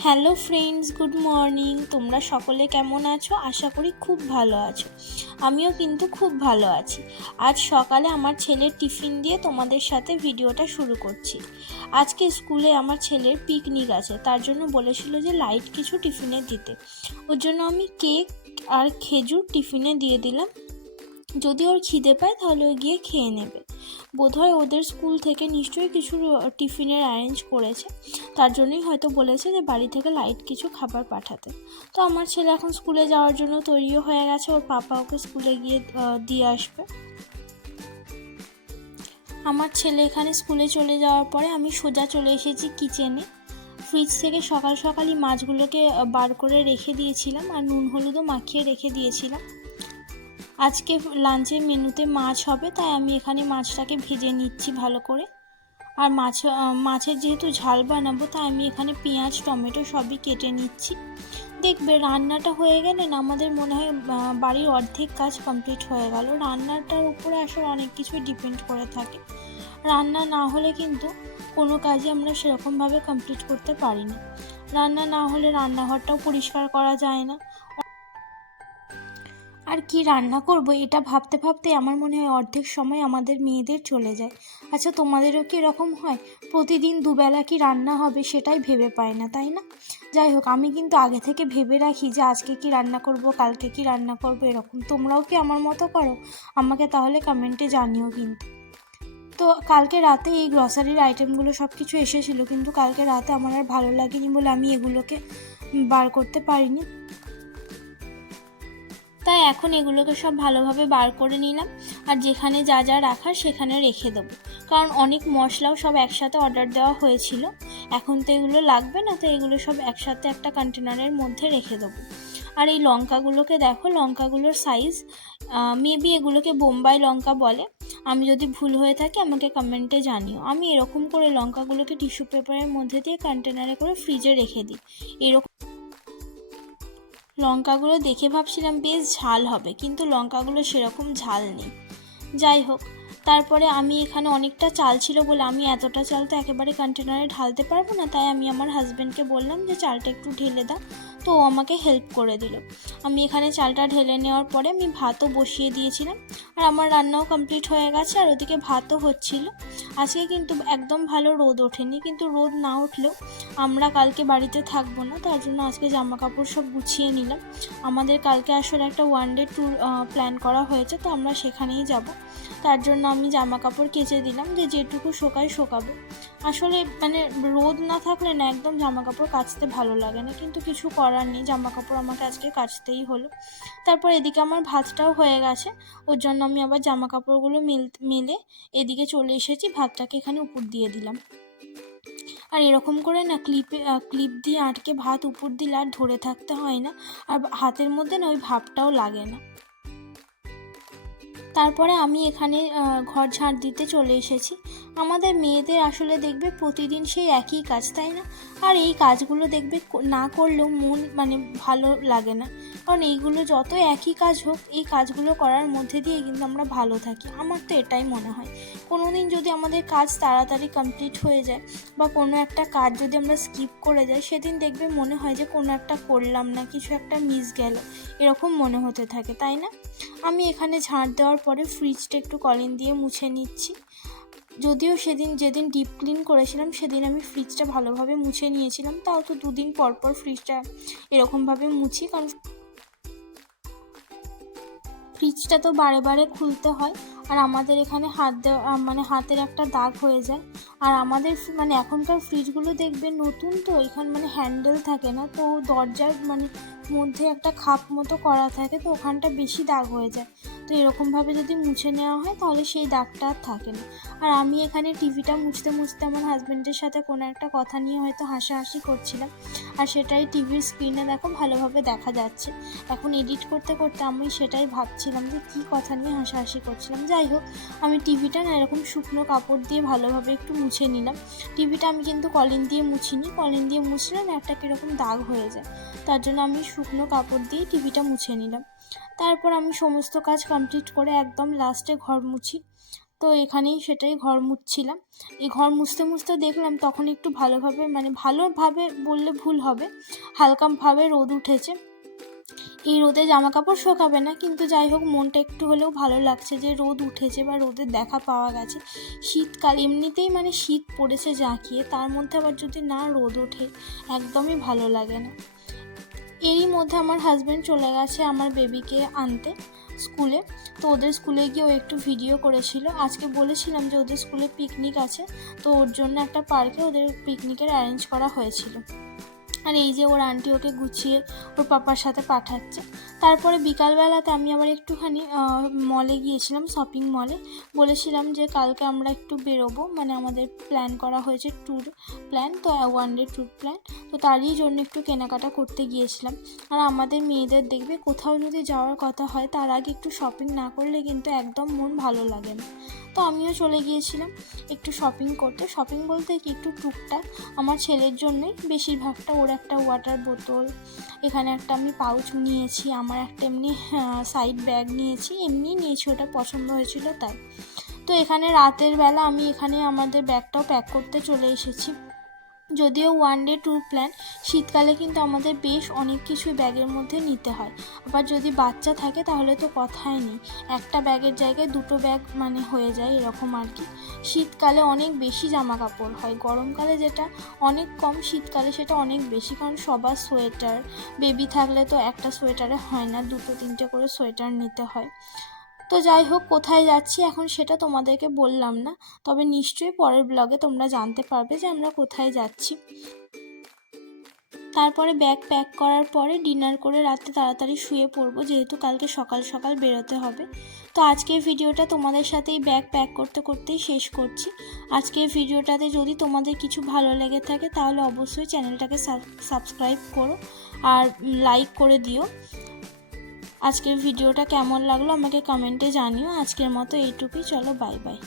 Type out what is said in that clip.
Hello friends, good morning. তোমরা সকলে কেমন আছো? আশা করি খুব ভালো আছো। আমিও কিন্তু খুব ভালো আছি। আজ সকালে আমার ছেলের টিফিন দিয়ে তোমাদের সাথে ভিডিওটা শুরু করছি। আজকে স্কুলে আমার ছেলের পিকনিক আছে, তার জন্য বলেছিল যে লাইট কিছু টিফিনে দিতে। ওর জন্য আমি কেক আর খেজুর টিফিনে দিয়ে দিলাম। যদি ওর খিদে পায় তাহলে ও গিয়ে খেয়ে নেবে। বোধহয় ওদের স্কুল থেকে নিশ্চয়ই কিছু টিফিনের অ্যারেঞ্জ করেছে। তার জন্যই হয়তো বলেছে যে বাড়ি থেকে লাইট কিছু খাবার পাঠাতে। তো আমার ছেলে এখন স্কুলে যাওয়ার জন্য তৈরিও হয়ে গেছে। ওর পাপা ওকে স্কুলে গিয়ে দিয়ে আসবে। আমার ছেলে এখানে স্কুলে চলে যাওয়ার পরে আমি সোজা চলে এসেছি কিচেনে ফ্রিজ থেকে সকাল সকালই মাছগুলোকে বার করে রেখে দিয়েছিলাম আর নুন হলুদও মাখিয়ে রেখে দিয়েছিলাম। আজকে লাঞ্চের মেনুতে মাছ হবে, তাই আমি এখানে মাছটাকে ভেজে নিচ্ছি ভালো করে। আর মাছ, মাছের যেহেতু ঝাল বানাবো, তাই আমি এখানে পেঁয়াজ, টমেটো সবই কেটে নিচ্ছি। দেখবে রান্নাটা হয়ে গেলে না, আমাদের মনে হয় বাড়ির অর্ধেক কাজ কমপ্লিট হয়ে গেল। রান্নাটার উপরে আসলে অনেক কিছুই ডিপেন্ড করে থাকে। রান্না না হলে কিন্তু কোনো কাজই আমরা সেরকমভাবে কমপ্লিট করতে পারি না। রান্না না হলে রান্নাঘরটাও পরিষ্কার করা যায় না। আর কি রান্না করব? এটা ভাবতে ভাবতে আমার মনে হয় অর্ধেক সময় আমাদের মেয়েদের চলে যায়। আচ্ছা তোমাদেরও কি এরকম হয়? প্রতিদিন দুবেলা কি রান্না হবে সেটাই ভেবে পায় না, তাই না? যাই হোক, আমি কিন্তু আগে থেকে ভেবে রাখি যে আজকে কি রান্না করব, কালকে কি রান্না করব, এরকম। তোমরাও কি আমার মতো করো? আমাকে তাহলে কমেন্টে জানিও কিন্তু। তো কালকে রাতে এই গ্রসারির আইটেমগুলো সব কিছু এসেছিল, কিন্তু কালকে রাতে আমার আর ভালো লাগেনি বলে আমি এগুলোকে বার করতে পারিনি। তাই এখন এগুলোকে সব ভালোভাবে বার করে নিলাম। আর যেখানে যা যা রাখার সেখানে রেখে দেবো। কারণ অনেক মশলাও সব একসাথে অর্ডার দেওয়া হয়েছিল। এখন তো এগুলো লাগবে না, তো এগুলো সব একসাথে একটা কন্টেনারের মধ্যে রেখে দেবো। আর এই লঙ্কাগুলোকে দেখো, লঙ্কাগুলোর সাইজ মেবি এগুলোকে বোম্বাই লঙ্কা বলে। আমি যদি ভুল হয়ে থাকি, আমাকে কমেন্টে জানিও। আমি এরকম করে লঙ্কাগুলোকে টিস্যু পেপারের মধ্যে দিয়ে কন্টেনারে করে ফ্রিজে রেখে দিই। এরকম লঙ্কাগুলো দেখে ভাবছিলাম, বেশ ঝাল হবে। কিন্তু লঙ্কাগুলো সেরকম ঝাল নেই। যাই হোক, তারপরে আমি এখানে অনেকটা চাল ছিল বলে আমি এতটা চাল তো একেবারে কন্টেনারে ঢালতে পারব না। তাই আমি আমার হাজব্যান্ডকে বললাম যে, চালটা একটু ঢেলে দাও। তো ও আমাকে হেল্প করে দিল। আমি এখানে চালটা ঢেলে নেওয়ার পরে আমি ভাতও বসিয়ে দিয়েছিলাম। আর আমার রান্নাও কমপ্লিট হয়ে গেছে আর ওদিকে ভাতও হচ্ছিল। আজকে কিন্তু একদম ভালো রোদ ওঠেনি, কিন্তু রোদ না উঠলেও আমরা কালকে বাড়িতে থাকব না, তার জন্য আজকে জামা কাপড় সব গুছিয়ে নিলাম। আমাদের কালকে আসলে একটা ওয়ান ডে ট্যুর প্ল্যান করা হয়েছে, তো আমরা সেখানেই যাব। তার জন্য আমি জামা কাপড় কেচে দিলাম যে যেটুকু শোকায় শোকাবো। আসলে মানে রোদ না থাকলে না একদম জামা কাপড় কাচতে ভালো লাগে না, কিন্তু কিছু করার নেই জামা কাপড় আমাকে আজকে কাচতেই হলো। তারপর এদিকে আমার ভাতটাও হয়ে গেছে, ওর জন্য আমি আবার জামা কাপড়গুলো মিল, মেলে এদিকে চলে এসেছি, ভাতটাকে এখানে উপর দিয়ে দিলাম। আর এরকম করে না ক্লিপে ক্লিপ দিয়ে আটকে ভাত উপর দিলে আর ধরে থাকতে হয় না, আর হাতের মধ্যে না ওই ভাবটাও লাগে না। তারপরে আমি এখানে ঘর ঝাড় দিতে চলে এসেছি। আমাদের মেয়েদের আসলে দেখবে প্রতিদিন সেই একই কাজ, তাই না? আর এই কাজগুলো দেখবে না করলেও মন মানে ভালো লাগে না। কারণ এইগুলো যত একই কাজ হোক, এই কাজগুলো করার মধ্যে দিয়ে কিন্তু আমরা ভালো থাকি। আমার তো এটাই মনে হয়। কোনো দিন যদি আমাদের কাজ তাড়াতাড়ি কমপ্লিট হয়ে যায় বা কোনো একটা কাজ যদি আমরা স্কিপ করে যাই, সেদিন দেখবে মনে হয় যে কোনো একটা করলাম না, কিছু একটা মিস গেল। এরকম মনে হতে থাকে, তাই না? আমি এখানে ঝাড় দেওয়ার পরে ফ্রিজটা একটু কলিন দিয়ে মুছে নিচ্ছি। যদিও সেদিন যেদিন ডিপ ক্লিন করেছিলাম, সেদিন আমি ফ্রিজটা ভালোভাবে মুছে নিয়েছিলাম। তাও তো দুদিন পর পর ফ্রিজটা এরকমভাবে মুছি, কারণ ফ্রিজটা তো বারে বারে খুলতে হয়। আর আমাদের এখানে হাত দেওয়া মানে হাতের একটা দাগ হয়ে যায়। আর আমাদের মানে এখনকার ফ্রিজগুলো দেখবে নতুন তো, এখানে মানে হ্যান্ডেল থাকে না, তো দরজার মানে মধ্যে একটা খাপ মতো করা থাকে, তো ওখানটা বেশি দাগ হয়ে যায়। তো এরকমভাবে যদি মুছে নেওয়া হয়, তাহলে সেই দাগটা আর থাকে না। আর আমি এখানে টিভিটা মুছতে মুছতে আমার হাজব্যান্ডের সাথে কোনো একটা কথা নিয়ে হয়তো হাসাহাসি করছিলাম। আর সেটাই টিভির স্ক্রিনে দেখো ভালোভাবে দেখা যাচ্ছে। এখন এডিট করতে করতে আমি সেটাই ভাবছিলাম যে কী কথা নিয়ে হাসাহাসি করছিলাম। যাই হোক আমি টিভিটা না এরকম শুকনো কাপড় দিয়ে ভালোভাবে একটু মুছে নিলাম। টিভিটা আমি কিন্তু কলিন দিয়ে মুছিনি। কলিন দিয়ে মুছলে না একটা কীরকম দাগ হয়ে যায়। তার জন্য আমি শুকনো কাপড় দিয়ে টিভিটা মুছে নিলাম। তারপর আমি সমস্ত কাজ কমপ্লিট করে একদম লাস্টে ঘর মুছি। তো এখানেই সেটাই ঘর মুছছিলাম। এই ঘর মুছতে মুছতে দেখলাম তখন একটু ভালোভাবে মানে ভালোভাবে বললে ভুল হবে, হালকাভাবে রোদ উঠেছে। এই রোদে জামা কাপড় শোকাবে না, কিন্তু যাই হোক, মনটা একটু হলেও ভালো লাগছে যে রোদ উঠেছে বা রোদের দেখা পাওয়া গেছে। শীতকাল এমনিতেই মানে শীত পড়েছে জাঁকিয়ে, তার মধ্যে আবার যদি না রোদ ওঠে, একদমই ভালো লাগে না। এরই মধ্যে আমার হাজব্যান্ড চলে গেছে আমার বেবিকে আনতে স্কুলে তো ওদের স্কুলে গিয়ে ও একটু ভিডিও করেছিল। আজকে বলেছিলাম যে ওদের স্কুলে পিকনিক আছে, তো ওর জন্য একটা পার্কে ওদের পিকনিকের অ্যারেঞ্জ করা হয়েছিল। আর এই যে ওর আন্টি ওকে গুছিয়ে ওর পাপার সাথে পাঠাচ্ছে। তারপরে বিকালবেলাতে আমি আবার একটুখানি মলে গিয়েছিলাম শপিং মলে বলেছিলাম যে কালকে আমরা একটু বেরোবো মানে আমাদের প্ল্যান করা হয়েছে ট্যুর প্ল্যান তো ওয়ান ডে ট্যুর প্ল্যান তো তারই জন্য একটু কেনাকাটা করতে গিয়েছিলাম। আর আমাদের মেয়েদের দেখবে কোথাও যদি যাওয়ার কথা হয়, তার আগে একটু শপিং না করলে কিন্তু একদম মন ভালো লাগে না। তো আমিও চলে গিয়েছিলাম একটু শপিং করতে। শপিং বলতে কি, একটু টুকটাক। আমার ছেলের জন্যই বেশিরভাগটা ওর একটা ওয়াটার বোতল এখানে একটা আমি পাউচ নিয়েছি, আমার একটা এমনি সাইড ব্যাগ নিয়েছি, এমনি নিয়েছি, ওটা পছন্দ হয়েছিল তাই। তো এখানে রাতের বেলা আমি এখানে আমাদের ব্যাগটাও প্যাক করতে চলে এসেছি। যদিও ওয়ান ডে ট্যুর প্ল্যান শীতকালে কিন্তু আমাদের বেশ অনেক কিছুই ব্যাগের মধ্যে নিতে হয়। আবার যদি বাচ্চা থাকে তাহলে তো কথাই নেই। একটা ব্যাগের জায়গায় দুটো ব্যাগ মানে হয়ে যায় এরকম আর কি। শীতকালে অনেক বেশি জামা কাপড় হয়। গরমকালে যেটা অনেক কম, শীতকালে সেটা অনেক বেশি। কারণ সবার সোয়েটার বেবি থাকলে তো একটা সোয়েটারে হয় না, দুটো তিনটে করে সোয়েটার নিতে হয়। তো যাই হোক, কোথায় যাচ্ছি এখন সেটা তোমাদেরকে বললাম না। তবে নিশ্চয়ই পরের ব্লগে তোমরা জানতে পারবে যে আমরা কোথায় যাচ্ছি। তারপরে ব্যাগ প্যাক করার পরে ডিনার করে রাতে তাড়াতাড়ি শুয়ে পড়ব, যেহেতু কালকে সকাল সকাল বেরোতে হবে। তো আজকের ভিডিওটা তোমাদের সাথে এই ব্যাগ প্যাক করতে করতেই শেষ করছি। আজকের ভিডিওটাতে যদি তোমাদের কিছু ভালো লেগে থাকে, তাহলে অবশ্যই চ্যানেলটাকে সাবস্ক্রাইব করো আর লাইক করে দিও। আজকের ভিডিওটা কেমন লাগল আমাকে কমেন্টে জানিও। আজকের মতো এইটুকুই চলো বাই বাই